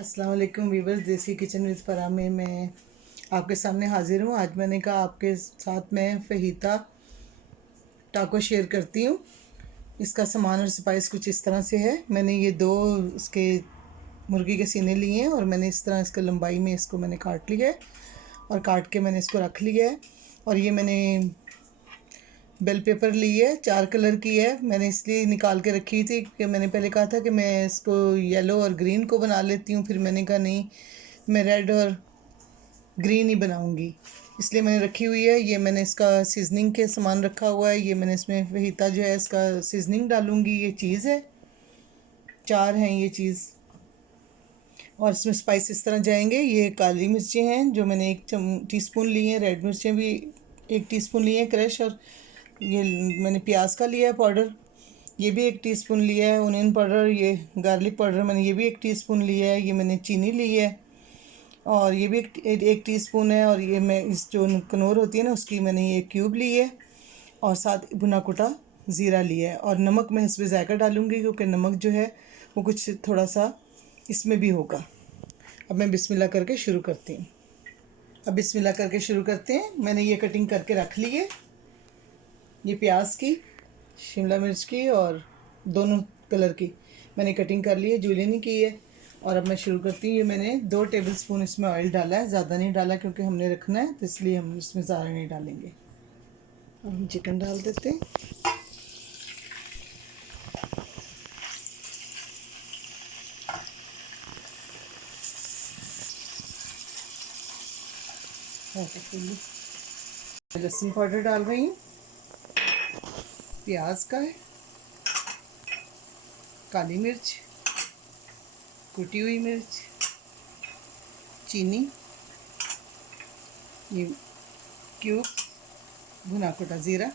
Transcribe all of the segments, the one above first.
अस्सलाम वालेकुम वीवर्स, देसी किचन विद फराह में मैं आपके सामने हाजिर हूँ। आज मैंने कहा आपके साथ मैं फ़हीता टाको शेयर करती हूँ। इसका सामान और स्पाइस कुछ इस तरह से है। मैंने ये दो इसके मुर्गी के सीने लिए हैं और मैंने इस तरह इसका लंबाई में इसको मैंने काट लिया है और काट के मैंने इसको रख लिया है। और ये मैंने बेल पेपर ली है, 4 कलर की है। मैंने इसलिए निकाल के रखी थी कि मैंने पहले कहा था कि मैं इसको येलो और ग्रीन को बना लेती हूँ, फिर मैंने कहा नहीं, मैं रेड और ग्रीन ही बनाऊंगी, इसलिए मैंने रखी हुई है। ये मैंने इसका सीजनिंग के सामान रखा हुआ है। ये मैंने इसमें फहीता जो है इसका सीजनिंग डालूंगी। ये चीज़ है, 4 हैं ये चीज़। और इसमें स्पाइस इस तरह जाएंगे। ये काली मिर्चें हैं जो मैंने 1 टीस्पून ली हैं। रेड मिर्चें भी 1 टीस्पून लिए हैं क्रश। और ये मैंने प्याज का लिया है पाउडर, ये भी 1 टीस्पून लिया है। ऑनियन पाउडर, ये गार्लिक पाउडर मैंने ये भी 1 टीस्पून लिया है। ये मैंने चीनी ली है और ये भी एक टीस्पून है। और ये मैं इस जो कनौर होती है ना उसकी मैंने ये क्यूब ली है और साथ भुना कुटा ज़ीरा लिया है। और नमक मैं इसमें जायका डालूँगी क्योंकि नमक जो है वो कुछ थोड़ा सा इसमें भी होगा। अब मैं बिस्मिल्लाह करके शुरू करती हूँ। अब बिस्मिल्लाह करके शुरू करते हैं। मैंने ये कटिंग करके रख ली है, ये प्याज की, शिमला मिर्च की और दोनों कलर की मैंने कटिंग कर ली है, जूलियन की है। और अब मैं शुरू करती हूँ। ये मैंने 2 टेबलस्पून इसमें ऑयल डाला है, ज़्यादा नहीं डाला क्योंकि हमने रखना है, तो इसलिए हम इसमें ज़्यादा नहीं डालेंगे। अब हम चिकन डाल देते हैं। लहसुन पाउडर डाल रही हूँ, प्याज का है, काली मिर्च, कुटी हुई मिर्च, चीनी, ये क्यूब भुना कुटा ज़ीरा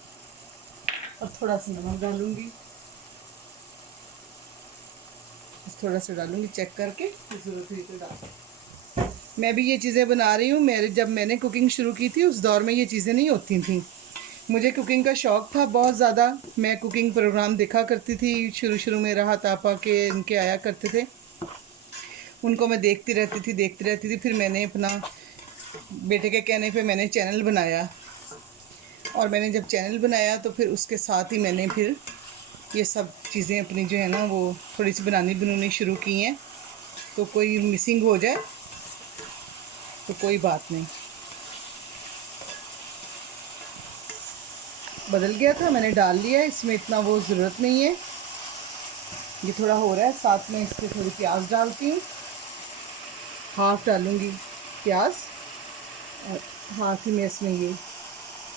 और थोड़ा सा नमक डालूँगी। थोड़ा सा डालूँगी चेक करके, ज़रूरत हुई तो डाल। मैं भी ये चीज़ें बना रही हूँ। जब मैंने कुकिंग शुरू की थी उस दौर में ये चीज़ें नहीं होती थी। मुझे कुकिंग का शौक़ था बहुत ज़्यादा। मैं कुकिंग प्रोग्राम देखा करती थी शुरू में। राहत आपा के इनके आया करते थे, उनको मैं देखती रहती थी। फिर मैंने अपना बेटे के कहने पे मैंने चैनल बनाया। और मैंने जब चैनल बनाया तो फिर उसके साथ ही मैंने फिर ये सब चीज़ें अपनी जो है ना वो थोड़ी सी बनानी शुरू की हैं। तो कोई मिसिंग हो जाए तो कोई बात नहीं। बदल गया था, मैंने डाल लिया है, इसमें इतना वो ज़रूरत नहीं है। ये थोड़ा हो रहा है, साथ में इसके थोड़ी प्याज डालती हूँ। हाफ़ डालूँगी प्याज और हाफ़ ही मैं इसमें ये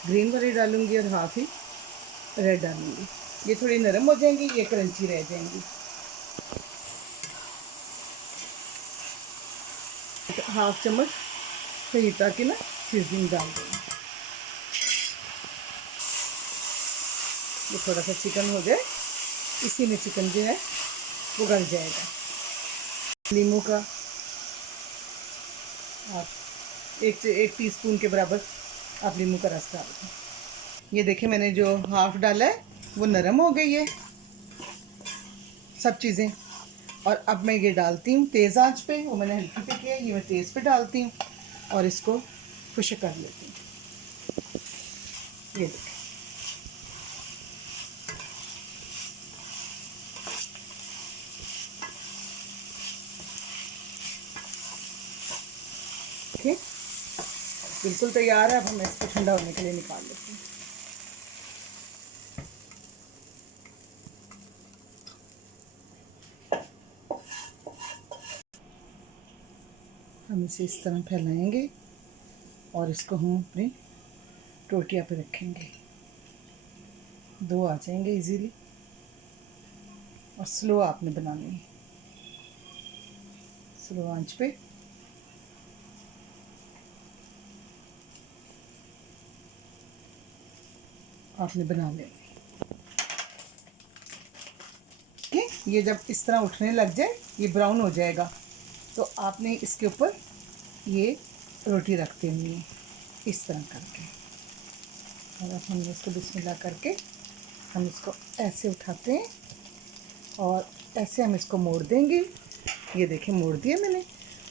ग्रीन वाली डालूँगी और हाफ़ ही रेड डालूँगी। ये थोड़ी नरम हो जाएंगी, ये क्रंची रह जाएंगी। हाफ़ चम्मच फहीता की ना सीजनिंग डाल देंगे। ये थोड़ा सा चिकन हो जाए, इसी में चिकन जो है वो गल जाएगा। नींबू का आप एक टीस्पून के बराबर आप नींबू का रस डाल दें। ये देखिए मैंने जो हाफ़ डाला है वो नरम हो गई है सब चीज़ें। और अब मैं ये डालती हूँ तेज़ आंच पे, वो मैंने हल्की पे किया है, ये मैं तेज़ पे डालती हूँ और इसको खुश कर लेती हूँ। ये देखिए ठीक, बिल्कुल तैयार है। अब मैं इसको ठंडा होने के लिए निकाल लेती हूँ। हम इसे इस तरह फैलाएंगे और इसको हम अपनी टोटिया पे रखेंगे। 2 आ जाएंगे इजीली। और स्लो आपने बनानी है, स्लो आंच पे। आपने बना लेनी। ठीक, ये जब इस तरह उठने लग जाए, ये ब्राउन हो जाएगा, तो आपने इसके ऊपर ये रोटी रख देनी है इस तरह करके। और अब हमने इसको बिस्मिल्लाह करके हम इसको ऐसे उठाते हैं और ऐसे हम इसको मोड़ देंगे। ये देखिए मोड़ दिया मैंने।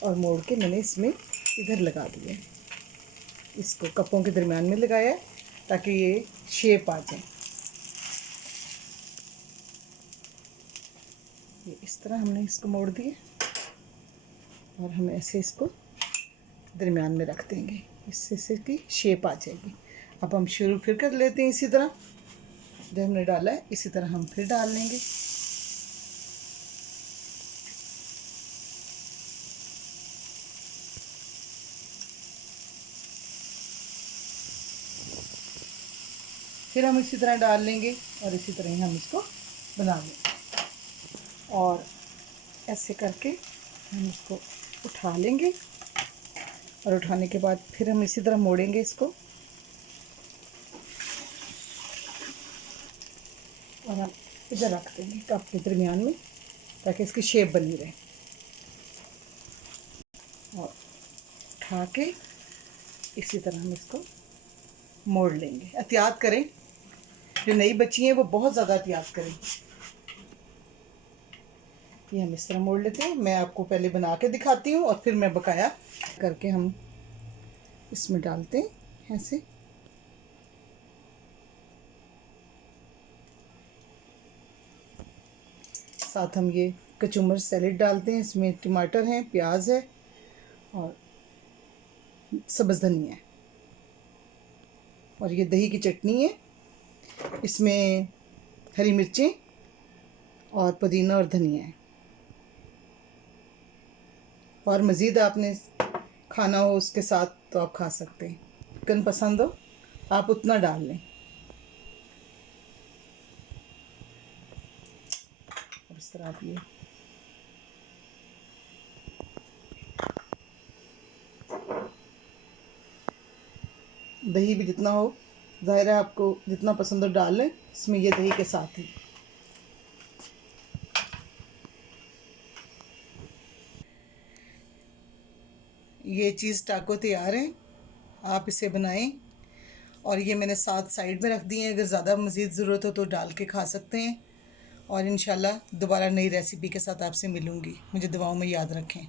और मोड़ के मैंने इसमें इधर लगा दिया है। इसको कपों के दरमियान में लगाया है ताकि ये शेप आ जाए। ये इस तरह हमने इसको मोड़ दिया और हम ऐसे इसको दरमियान में रख देंगे, इससे इसकी शेप आ जाएगी। अब हम शुरू फिर कर लेते हैं। इसी तरह जो हमने डाला है इसी तरह हम फिर डाल लेंगे। फिर हम इसी तरह डाल लेंगे और इसी तरह ही हम इसको बना लेंगे। और ऐसे करके हम इसको उठा लेंगे और उठाने के बाद फिर हम इसी तरह मोड़ेंगे इसको और हम इधर रख देंगे कप के दरमियान में ताकि इसकी शेप बनी रहे। और उठा के इसी तरह हम इसको मोड़ लेंगे। एहतियात करें, जो नई बच्ची हैं वो बहुत ज़्यादा एहतियात करें। ये हम इस तरह मोड़ लेते हैं। मैं आपको पहले बना के दिखाती हूँ और फिर मैं बकाया करके हम इसमें डालते हैं ऐसे। साथ हम ये कचुम्बर सैलेड डालते हैं। इसमें टमाटर हैं, प्याज है और सब्ज़ धनिया है और ये दही की चटनी है। इसमें हरी मिर्चें और पुदीना और धनिया है। और मज़ीद आपने खाना हो उसके साथ तो आप खा सकते हैं। चिकन पसंद हो आप उतना डाल लें। और इस तरह आप ये दही भी जितना हो, ज़ाहिर है आपको जितना पसंद हो डाल लें इसमें, ये दही के साथ ही। ये चीज़ टाको तैयार है, आप इसे बनाएं। और ये मैंने साथ साइड में रख दिए हैं, अगर ज़्यादा मज़ीद ज़रूरत हो तो डाल के खा सकते हैं। और इंशाल्लाह दोबारा नई रेसिपी के साथ आपसे मिलूँगी। मुझे दुआओं में याद रखें।